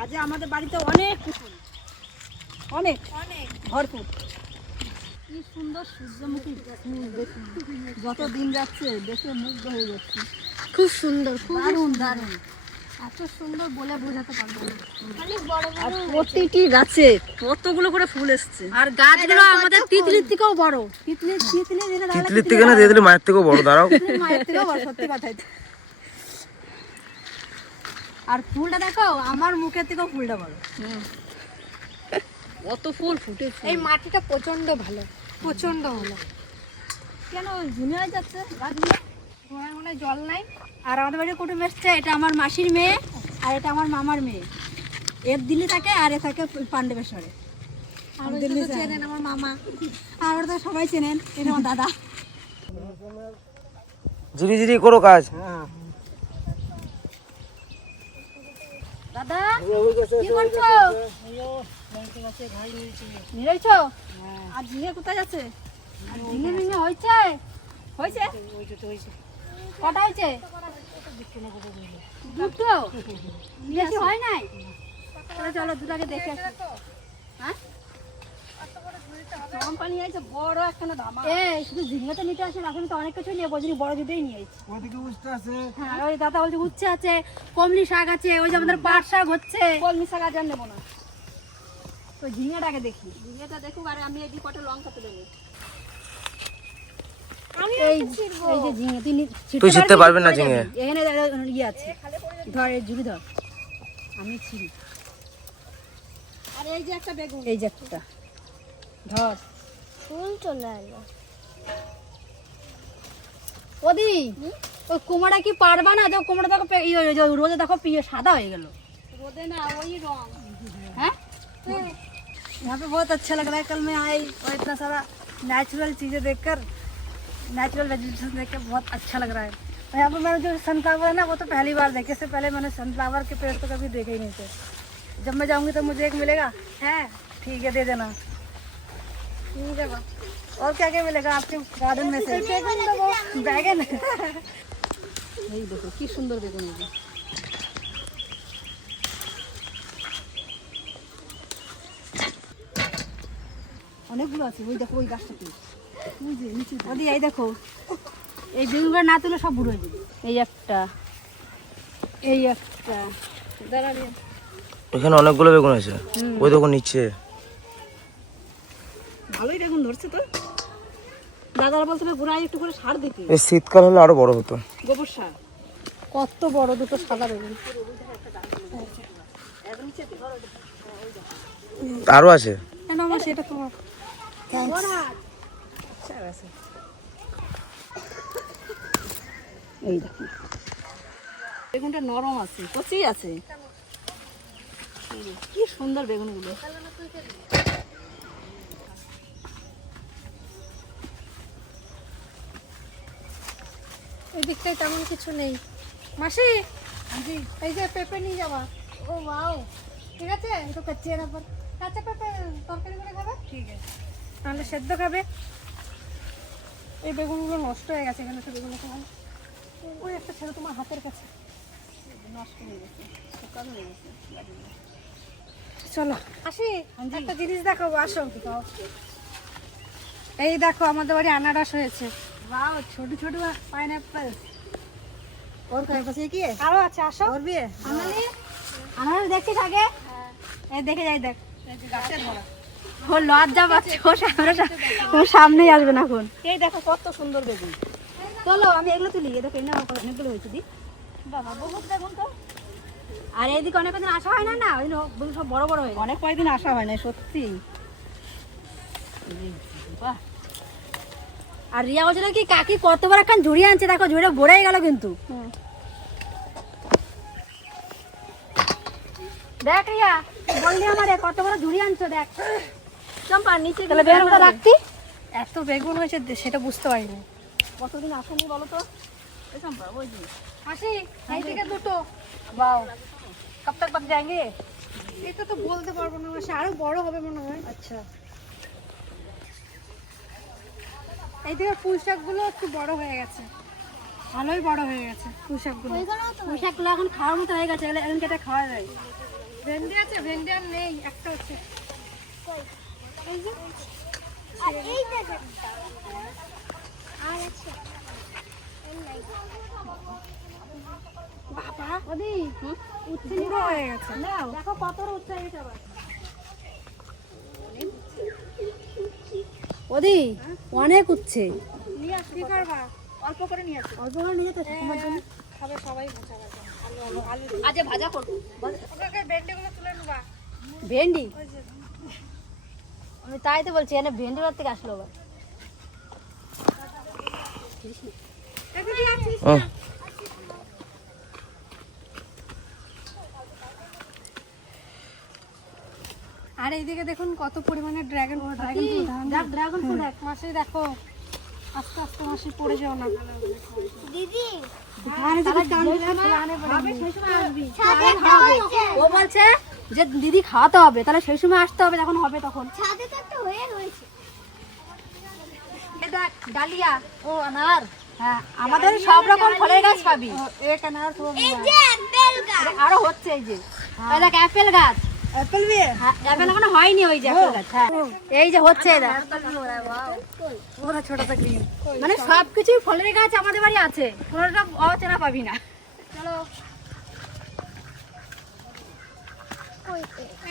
আজ আমাদের বাড়িতে অনেক কুসুম, অনেক অনেক ভরপুর। কি সুন্দর সূর্যমুখী ফুল দেখুন, যত দিন যাচ্ছে দেখে মুগ্ধ হয়ে যাচ্ছে। খুব সুন্দর, খুব দারুণ দারুণ, এত সুন্দর বলে বোঝাতে পারবো না। আর প্রতিটি গাছে কতগুলো করে ফুল এসছে। আর গাছগুলো আমাদের তিতলির থেকেও বড়। তিতলির থেকে না তিতলি মায়ের থেকেও বড়। দাঁড়াও, মায়ের থেকেও বড়, সত্যি কথাই। আর ফুলটা দেখো, আমার মুখের থেকেও ফুলটা বড়। কত ফুল ফুটেছে। এই মাটিটা প্রচন্ড ভালো, প্রচন্ড ভালো। কেন ঝিমে হয়ে যাচ্ছে গাছগুলো? তোমার মনে হয় জল নাই। আর আমাদের বাড়ি কুটুম এসছে, এটা আমার মাসির মেয়ে আর এটা আমার মামার মেয়ে। এর দিল্লি থাকে আর এ থাকে পাণ্ডবেশ্বরে। আর দিল্লি চেনেন আমার মামা, আর ওরা তো সবাই চেনেন, এটা আমার দাদা। জিরি জিরি করো কাজ। দাদা কি করছো? নিয়েছো? আর ঝিঙে কোথায় যাচ্ছে? ঝিঙে মিঙে হয়েছে? হয়েছে? কটা হয়েছে? দুটো? বেশি হয় নাই? তাহলে চলো দুটাকে দেখে আসি। হ্যাঁ, কোম্পানি আছে বড় একখানা ধামা। শুধু ঝিঙে তো নিতে আসে, এখন তো অনেক কিছু নিয়ে বলছি, বড় দুটোই নিয়ে এসেছি। হ্যাঁ, ওই দাদা বলছে উচ্ছে আছে, কমলি শাক আছে, ওই যে আমাদের পাট শাক হচ্ছে। কলমি শাক আজ আর নেবো না, তো ঝিঙেটাকে দেখি। ঝিঙেটা দেখুক, আর আমি এই কটা লঙ্কা তুলে নেব। এই যে ঝিঙে তুই ছিটতে পারবি না ঝিঙে। এখানে ইয়ে আছে, ধর এই ঝুড়ি ধর, আমি ছিড়ি। আর এই যে একটা বেগুন, এই যে একটা ধর। ফুল চলে এলো। ওদি ওই কুমড়া কি পারবা না? যে কুমড়া দেখো রোদে দেখো সাদা হয়ে গেল। রোদে না, ওই রং। হ্যাঁ, यहाँ पे बहुत अच्छा लग रहा है। कल मैं आई और इतना सारा नेचुरल चीज़ें देखकर, नेचुरल वेजिटेशन देख कर बहुत अच्छा लग रहा है। और यहाँ पे मैंने जो सनफ्लावर है ना, वो तो पहली बार देखे। इससे पहले मैंने सनफ्लावर के पेड़ तो कभी देखे ही नहीं थे। जब मैं जाऊँगी तो मुझे एक मिलेगा? है, ठीक है, दे देना। ठीक है, और क्या क्या मिलेगा आपके गार्डन में से? बैगन। এই দেখো কি সুন্দর বেগুন। অনেকগুলো আছে, ওই দেখো ওই গাছটাতে, ওই যে নিচে। ওদি এই দেখো, এই বেগুনগুলো না তুলে সব বুড়ো হয়ে যাবে। এই একটা, এই একটা, দাঁড়াবে। এখানে অনেকগুলো বেগুন আছে, ওই দেখো নিচে। ভালোই বেগুন ধরছে তো। দাদারা বলছিল গোড়ায় একটু করে সার দিতে, এই শীতকাল হলে আরো বড় হতো। গোবর সার। কত বড় দুটো সাদা বেগুন। আরো আছে। কেন আমার সেটা তোমার এই দেখো বেগুনটা নরম আছে, কচি আছে। কি সুন্দর বেগুনগুলো। এই দিকটায় তেমন কিছু নেই। মাসি, এই যে পেঁপে নিয়ে যাবা। ও বাও, ঠিক আছে। একটু কাচ্চি না পর কাঁচা পেঁপে তরকারি করে খাবে, ঠিক আছে, তাহলে সেদ্ধ খাবে। এই বেগুনগুলো নষ্ট হয়ে গেছে, এখানে তো বেগুন খাওয়া। ওই একটা ছেলে তোমার হাতের কাছে নষ্ট হয়ে গেছে, শুকানো হয়ে গেছে। চলো আসি, একটা জিনিস দেখাবো, আসো। এই দেখো আমাদের বাড়ি আনারস হয়েছে। वाह, छोटी छोटी पाइनएप्पल। और कहीं पास एक ही है? আরো আছে, আসো। और भी है? আনারস দেখছিস আগে? এই দেখে যাই, দেখ। গাছের ধরা। ও লজ্জা পাচ্ছে, ও সামনেই আসবে না এখন। এই দেখো কত সুন্দর বেগুন। চলো আমি এগুলো তুলি। এই দেখো, এই না অনেকগুলো হয়েছে দি। বাবা, বহুত বেগুন তো। আর এইদিকে অনেক দিন আসা হয় না, না ওই বেগুন সব বড় বড় হয়ে যায়। অনেক কয়েকদিন আসা হয় না সত্যি। বাহ, আর রিয়া বলছিল কি কাকি কতবার একখান ঝুড়ি আনছে, দেখো ঝুড়িটা ভরেই গেল কিন্তু। দেখ রিয়া, বললি আমারে কত বড় ঝুড়ি আনছো, দেখ। চম্পা নিচে তাহলে বেগুনটা রাখতি। এত বেগুন হয়েছে সেটা বুঝতে পারিনি। কতদিন আসেনি বলো তো? এই চম্পা, ওই যে আসি, এই থেকে দুটো। वाओ, कब तक पक जाएंगे? এটা তো বলতে পারবো না, সে আরো বড় হবে মনে হয়। अच्छा, এই দিকে পুঁই শাকগুলো একটু বড় হয়ে গেছে, ভালোই বড় হয়ে গেছে পুঁই শাকগুলো। পুঁই শাকগুলো এখন খাওয়ার মতো হয়ে গেছে, এখন কেটে খাওয়া যায়। ভেন্ডি আছে, ভেন্ডি আর নেই, একটা আছে। এই যে বাবা ওদি উচ্ছে পুরো হয়ে গেছে। দেখো কত উচ্ছে হয়ে গেছে আবার। ওদি অনেক উচ্ছে নিয়ে আসি, কি করবা? অল্প করে নিয়ে আসো, অল্প করে নিয়ে যেতে তোমার জন্য খাবে সবাই, ভাজা ভাজা আলু আলু আলু। আজ ভাজা করবো। ওকে ভেন্ডিগুলো তুলে নেবা। ভেন্ডি ওই যে আমি তাই তো বলছি, এনে ভেন্ডি বাদ থেকে আসলো আবার। এদিকে আছিস ও না? আর এইদিকে দেখুন কত পরিমাণে ড্রাগন ড্রাগন ফ্রুট দেখ। মাসি দেখো, আস্তে আস্তে মাসি পড়ে যাও না। ও বলছে যে দিদি খাওয়াতে হবে, তাহলে সেই সময় আসতে হবে, যখন হবে তখন। এই দেখ ডালিয়া, ও আনার। হ্যাঁ, আমাদের সব রকম ফলের গাছ পাবি। এক আনার সব আরো হচ্ছে এই যে, এই দেখ অ্যাপেল গাছ। অ্যাপেল বিয়ে হ্যাঁ, অ্যাপেল এখনো হয়নি, ওই যে অ্যাপেল গাছ। হ্যাঁ, এই যে হচ্ছে, এই দেখ। ওরা ছোটটা গ্রিন। মানে সবকিছুই ফলের গাছ আমাদের বাড়ি আছে, কোনোটা অচেনা পাবি না। চলো।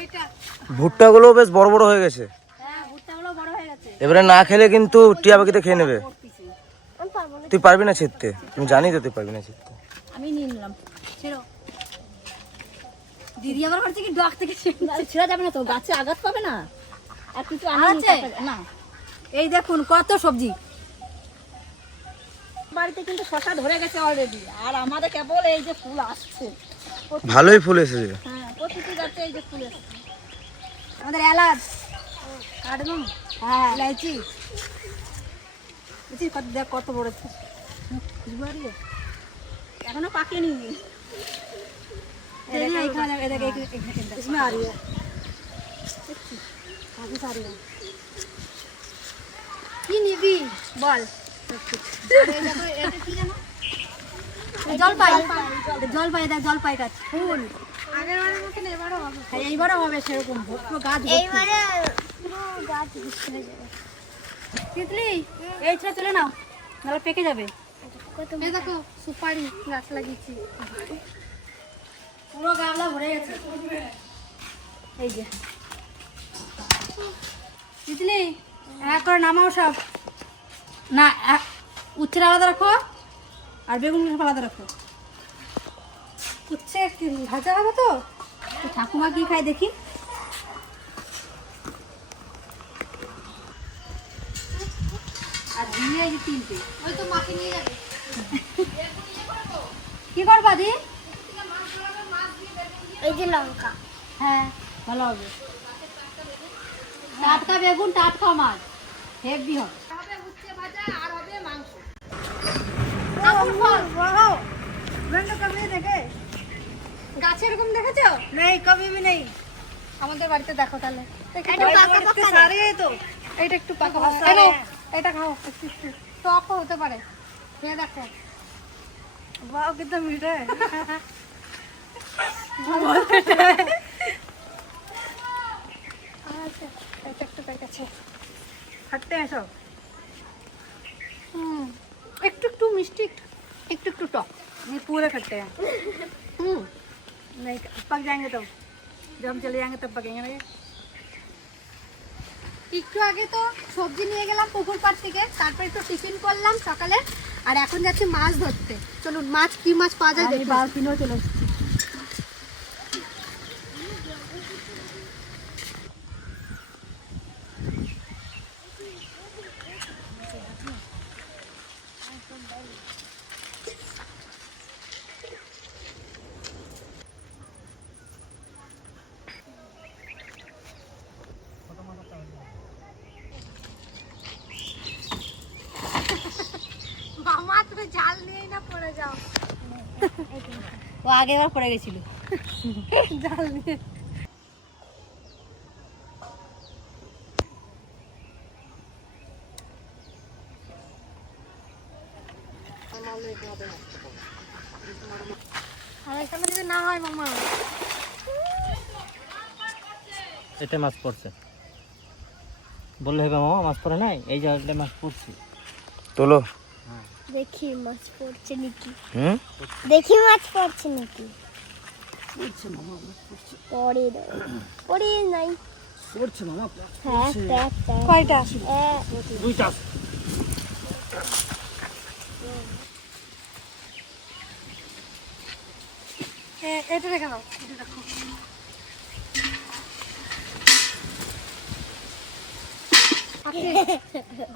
এইটা ভুট্টাগুলো বেশ বড় বড় হয়ে গেছে। হ্যাঁ, ভুট্টাগুলো বড় হয়ে গেছে। এবারে না খেলে কিন্তু টিয়া পাখিতে খেয়ে নেবে। তুই পারবি না ছিঁড়তে, তুমি জানি তো তুই পারবি না ছিঁড়তে। আমি নিয়ে নিলাম, ছেড়ো। দিদি আবার বলছে কি ডগ থেকে ছেড়া যাবে না তো, গাছে আঘাত পাবে না। আর কিছু আছে না। এই দেখুন কত সবজি, বাড়িতে কিন্তু শশা ধরে গেছে অলরেডি, আর আমাদের কেবল এই যে ফুল আসছে। ভালোই ফুল এসেছে। হ্যাঁ, প্রতিটি গাছে এই যে ফুল আসছে। আমাদের এলাচ, কার্ডামম, হ্যাঁ ইলাইচি, বুঝছিস কত, দেখ কত বড় খুশবু আর ইয়ে। এখনো পাকেনি। इसमें आ रही है, काफी सारी है। কি নিবি বল? জলপাই, জলপাই দেখ, জলপাই গাছ ফুল। আগের বারের মতন এবারও হবে। হ্যাঁ, এইবারও হবে সেরকম, পুরো গাছ তিতলি। এই ছেড়ে তুলে নাও, নাহলে পেকে যাবে। এই দেখো সুপারি গাছ লাগিয়েছি। পুরো গামলা ভরে গেছে। এই যে তিতলি, এক করে নামাও সব। না, উচ্ছের আলাদা রাখো, আর বেগুন সব আলাদা রাখো। উচ্ছে ভাজা হবে তো? তো ঠাকুমা কি খায় দেখি। আর দিয়ে এই যে তিনটে, ওই তো মাকে নিয়ে যাবে। কি করবা দি? এই যে লঙ্কা। হ্যাঁ, ভালো হবে। টাটকা বেগুন, টাটকা মাছ, হেভি হবে। হবে উচ্ছে ভাজা আর হবে মাংস। कभी देखे গাছে এরকম দেখেছো? नहीं, कभी भी नहीं। আমাদের বাড়িতে দেখো তাহলে। इतने सारे हैं तो। এইটা একটু পাকা बहुत পাকা। सारे এই নাও, हैं। এটা খাও একটু একটু। টকও হতে পারে, খেয়ে দেখো। वाह, कितना मीठा है। আচ্ছা, এটা একটু পেকেছে। खट्टे हैं सब। একটু একটু মিষ্টি, একটু একটু টক। नहीं, पूरे खट्टे हैं। হুম नहीं, पक जाएंगे तब, जब हम चले जाएंगे तब पकेंगे ना ये। একটু আগে তো সবজি নিয়ে গেলাম পুকুর পাড় থেকে, তারপর একটু টিফিন করলাম সকালে, আর এখন যাচ্ছি মাছ ধরতে। চলুন, মাছ কি মাছ পাওয়া যায় দেখি। बाल तीनों चले एসেছি। মামা তুমি জাল নিয়েই না পড়ে যাও। ও আগে বার পড়ে গেছিল। জাল নিয়ে আর এখানে যদি না হয় মামা এটা মাছ পড়ছে বললে হবে মামা মাছ পড়ে নাই এই যে এটা মাছ পড়ছে তোলো। দেখি মাছ পড়ছে নাকি, হুম, দেখি মাছ পড়ছে নাকি। পড়ে পড়ে নাই পড়ছে মামা হ্যাঁ কয়টা? দুইটা এটা রেখে দাও, এটা রাখো।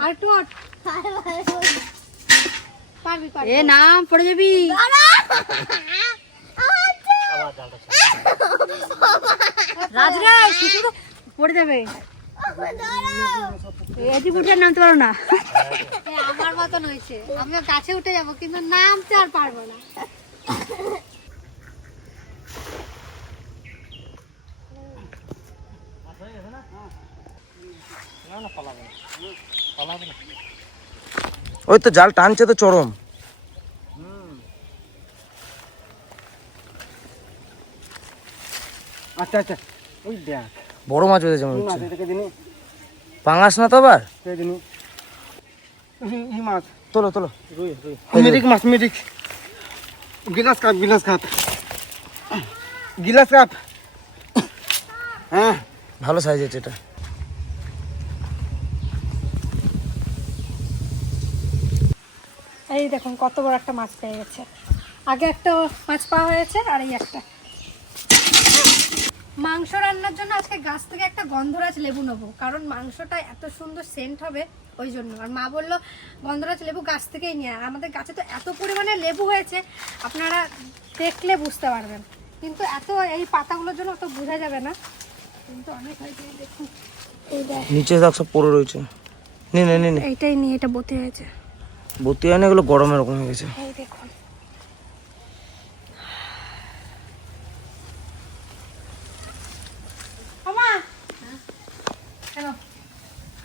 আর একটু আট। পারবি এ নাম পড়ে যাবি। রাজরা শুধু তো পড়ে যাবে। এদি উঠে নামতে পারো না। আমার মতন হয়েছে, আমি গাছে উঠে যাবো কিন্তু নামতে আর পারবো না। ওই তো জাল টানছে তো চরম। আচ্ছা আচ্ছা ওই দেখ বড় মাছ বেঁধেছে মনে হচ্ছে। এটাকে দিনি পাঙাশ না তো আবার। কে দিনি ই মাছ তোলো তোলো। রুই রুই মিরিক মাছ মিরিক গিলাস কাপ হ্যাঁ ভালো সাইজ আছে এটা। এই দেখুন কত বড় একটা মাছ পেয়ে গেছে। আগে একটা মাছ পাওয়া হয়েছে আর এই একটা। মাংস রান্নার জন্য আজকে গাছ থেকে একটা গন্ধরাজ লেবু নেবো, কারণ মাংসটা এত সুন্দর সেন্ট হবে ওই জন্য। আর মা বললো গন্ধরাজ লেবু গাছ থেকেই নিয়ে। আর আমাদের গাছে তো এত পরিমাণে লেবু হয়েছে আপনারা দেখলে বুঝতে পারবেন, কিন্তু এত এই পাতাগুলোর জন্য অত বোঝা যাবে না, কিন্তু অনেক হয়েছে। দেখুন এই দেখ, নিচে দেখ সব পড়ে রয়েছে। নে নে নে নে। এইটাই নিয়ে এটা বতে হয়েছে। বতি হয় না, এগুলো গরমের রকম হয়ে গেছে। এই দেখুন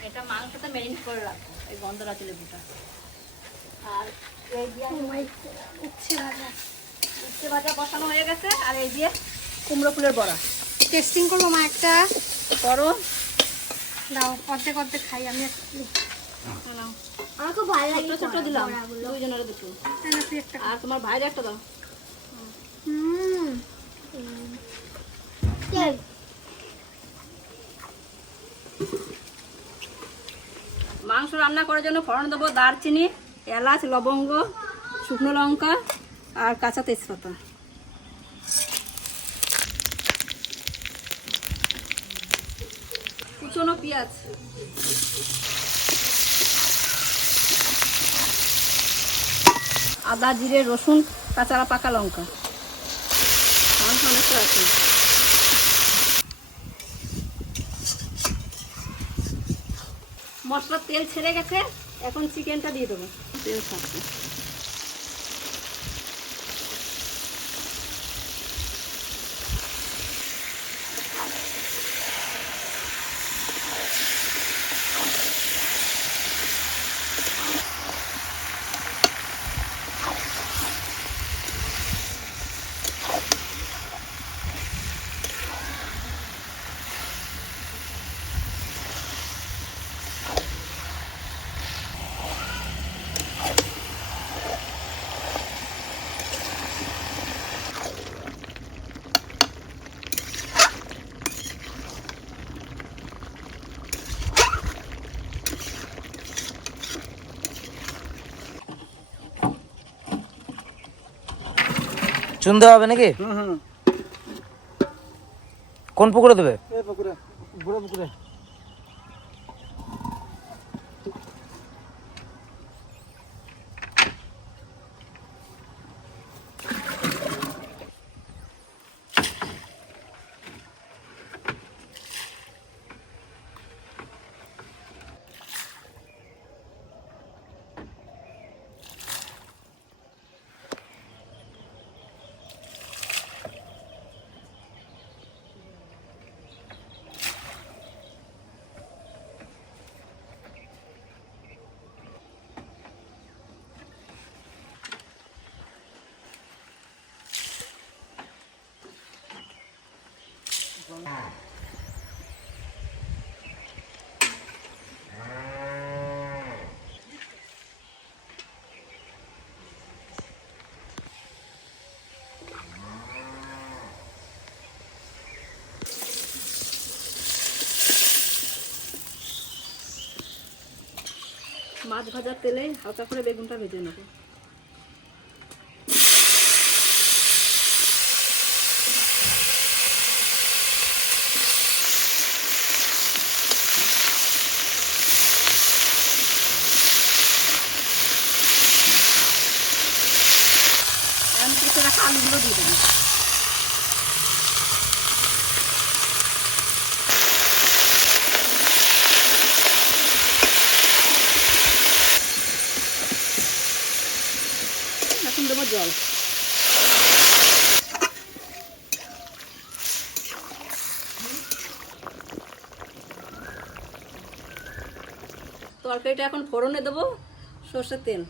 এটা মাংসটা ম্যারিনেট করে রাখো, এই গন্ধরাজ লেবুটা। আর এই দিয়ে উচ্ছে ভাজা, উচ্ছে ভাজা বসানো হয়ে গেছে। আর এই দিয়ে কুমড়ো ফুলের বড়া টেস্টিং করবো মা একটা। করো। দাও অর্ধেক অর্ধেক খাই আমি। নাও। আমার খুব ভালো লাগে। ছোট ছোট দিলাম, দুইজনের দুটো। একটা। আর তোমার ভাইয়ের একটা দাও। মাংস রান্না করার জন্য ফোড়ন দেবো দারচিনি, এলাচ, লবঙ্গ, শুকনো লঙ্কা আর কাঁচা তেজপাতা। কুচনো পেঁয়াজ, আদা, জিরে, রসুন, কাঁচা পাকা লঙ্কা। মাংস অনেকটা আছে। মশলার তেল ছেড়ে গেছে, এখন চিকেনটা দিয়ে দেবো। তেল ছাড়ছে। চুন দেওয়া হবে নাকি? কোন পুকুরে দেবে? এই পুকুরে বড় পুকুরে। মাছ ভাজার তেলে হালকা করে বেগুনটা ভেজে নেবো। কেটে রাখা আলুগুলো দিয়ে দেবো। এখন দেবো জল। তরকারিটা এখন ফোড়নে দেবো সর্ষের তেল,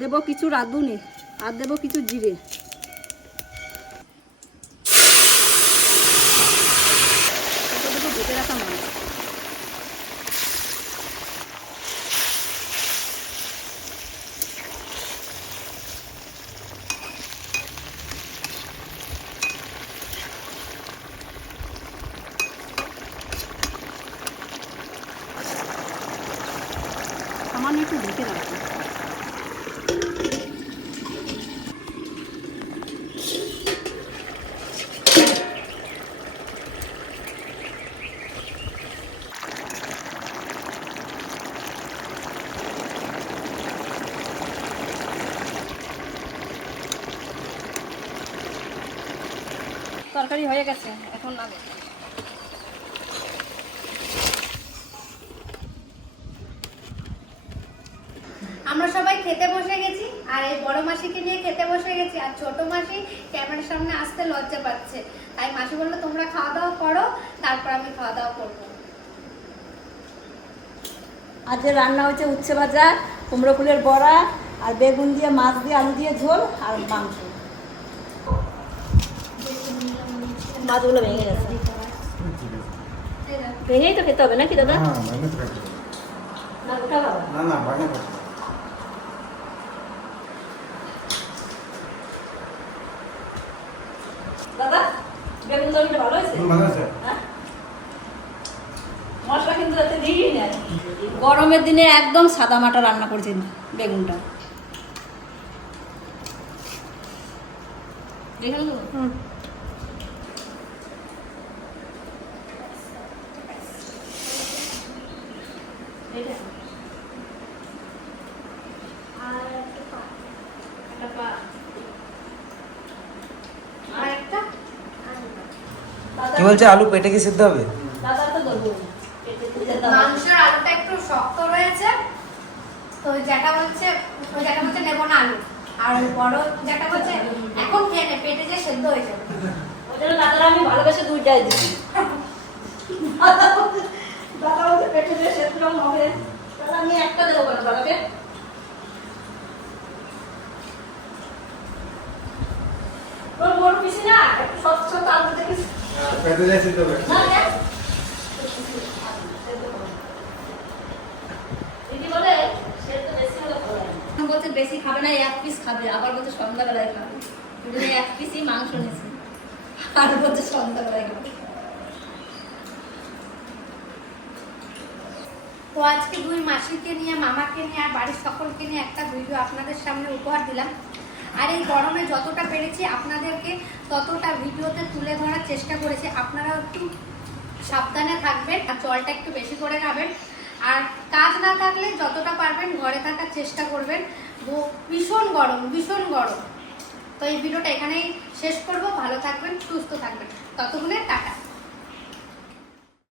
দেবো কিছু রাঁধুনি আর দেবো কিছু জিরে, দেবো ভেজে রাখা মাছ। সামান্য একটু ঢেকে রাখবো। তরকারি হয়ে গেছে, এখন নামে। আমরা সবাই খেতে বসে গেছি, আর এই বড় মাসিকে নিয়ে খেতে বসে গেছি, আর ছোট মাসি ক্যামেরার সামনে আসতে লজ্জা পাচ্ছে। তাই মাসি বললো তোমরা খাওয়া দাওয়া করো, তারপর আমি খাওয়া দাওয়া করবো। আজ যে রান্না হয়েছে উচ্ছে ভাজা, কুমড়ো ফুলের বড়া, আর বেগুন দিয়ে মাছ দিয়ে আলু দিয়ে ঝোল আর মাংস। মাছগুলো ভেঙে গেছে, ভেঙেই তো খেতে হবে নাকি দাদা? না গোটা খাবো না। দাদা বেগুন তরকারিটা ভালো হয়েছে? হ্যাঁ? মশলা কিন্তু যাতে দিই না। গরমের দিনে একদম সাদা মাটা রান্না করেছেন বেগুনটা। দেখে নেবো? কি বলছে, আলু পেটে কি সিদ্ধ হবে? মাংসের আলুটা একটু শক্ত রয়েছে, তো যেটা বলছে নেবো না আলু, আর ওই বড় যেটা বলছে এখন খেয়ে নে, পেটে যে সেদ্ধ হয়ে যাবে। ওই জন্য দাদারা আমি ভালোবেসে দুইটাই দিচ্ছি। দাদা বলছে পেটে যে সেদ্ধ হবে, তাহলে আমি একটা দেবো কেন দাদাকে? তোর বড় পিসি না একটু স্বচ্ছ আলু দেখিস পেটে যায় সিদ্ধ হবে না দেখ। দিদি বলে সেদ্ধ বেশি হলে ভালো লাগে না। বলছে বেশি খাবে না, এক পিস খাবে, আবার বলছে সন্ধ্যাবেলায় খাবে। ওই জন্য এক পিসই মাংস নিয়েছি, আর বলছে সন্ধ্যাবেলায় খাবে। তো আজকে দুই মাসিকে নিয়ে, মামাকে নিয়ে আর বাড়ির সকলকে নিয়ে একটা ভিডিও আপনাদের সামনে উপহার দিলাম। আর এই গরমে যতটা পেরেছি আপনাদেরকে ততটা ভিডিওতে তুলে ধরার চেষ্টা করেছি। আপনারাও একটু সাবধানে থাকবেন, আর জলটা একটু বেশি করে খাবেন, আর কাজ না থাকলে যতটা পারবেন ঘরে থাকার চেষ্টা করবেন। ভীষণ গরম, ভীষণ গরম। তো এই ভিডিওটা এখানেই শেষ করব। ভালো থাকবেন, সুস্থ থাকবেন, ততক্ষণে টাটা।